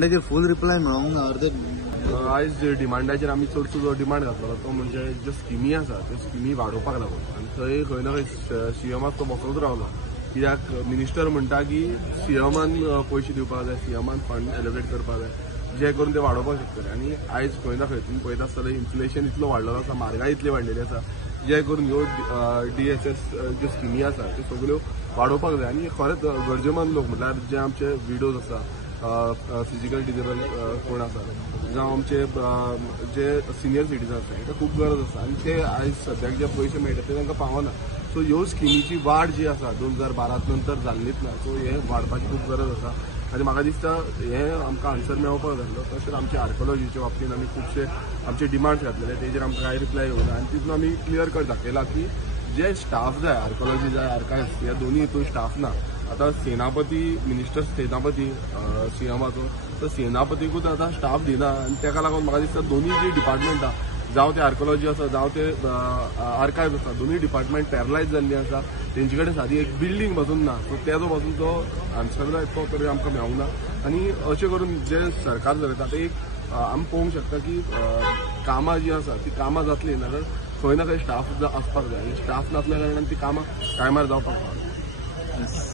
full reply मेळोंक ना अर्दे आयज डिमांडाचेर आमी चडसो जो डिमांड घातलो तो म्हणजे ज्यो स्किमी आसा त्यो स्किमी वाडोवपाक लागून आनी थंय खंय ना खंय सीएमाक तो बसोच रावलो कित्याक मिनिस्टर म्हणटा की सीएमान पयशे दिवपाक जाय सीएमान फंड एलोकेट करपाक जाय जे करून ते वाडोवपाक शकतले आनी आयज खंय ना खंय तुमी पळयता आसतले इन्फ्लेशन इतलो वाडलेलो आसा म्हारगाय इतली वाडलेली आसा जे करून ह्यो DSS ज्यो स्किमी आसा त्यो सगळ्यो वाडोवपाक जाय आनी खरेंच गरजेमंद लोक म्हटल्यार जे आमचे विडोज आसा फिजिकल डिजेबल कोण आसा जावं आमचे जे सिनियर सिटीजन आसा तांकां खूब गरज आसा आनी ते आयज सद्याक जे पयशे मेळटा ते तांकां पावना सो ह्यो स्किमीची वाड जी आसा 2012 नंतर जाल्लीच ना सो हे वाडपाची खूब गरज आसा आनी म्हाका दिसता हे आमकां आन्सर मेळोवपाक जाय तशेंच आमचे आर्कोलॉजीच्या बाबतींत आमी खुबशे आमचे डिमांड्स घातलेले तेजेर आमकां कांय रिप्लाय येवना आनी तितून आमी क्लियर कट दाखयला की जे स्टाफ जाय आर्कोलॉजी जाय आर्कायव्स ह्या दोनी हितून स्टाफ ना आता सेनापती मिनिस्टर सेनापती सीएमाचो तर सेनापतीकूच आता स्टाफ दिना आनी ताका लागून म्हाका दिसता दोनी जी डिपार्टमेंट आसा जावं ते आर्कोलॉजी आसा जावं ते आर्कायव्स आसा दोनी डिपार्टमेंट पॅरलायज जाल्ली आसा तेंचे कडेन सादी एक बिल्डींग पासून ना सो तेजो पासून तो आन्सर जाय तो तरी आमकां मेळूंक ना आनी अशें करून जे सरकार चलयता ते एक आमी पळोवंक शकता की कामां जी आसा ती कामां जातली नाजाल्यार खंय ना खंय स्टाफ आसपाक जाय आनी स्टाफ नासल्या कारणान ती कामां टायमार जावपाक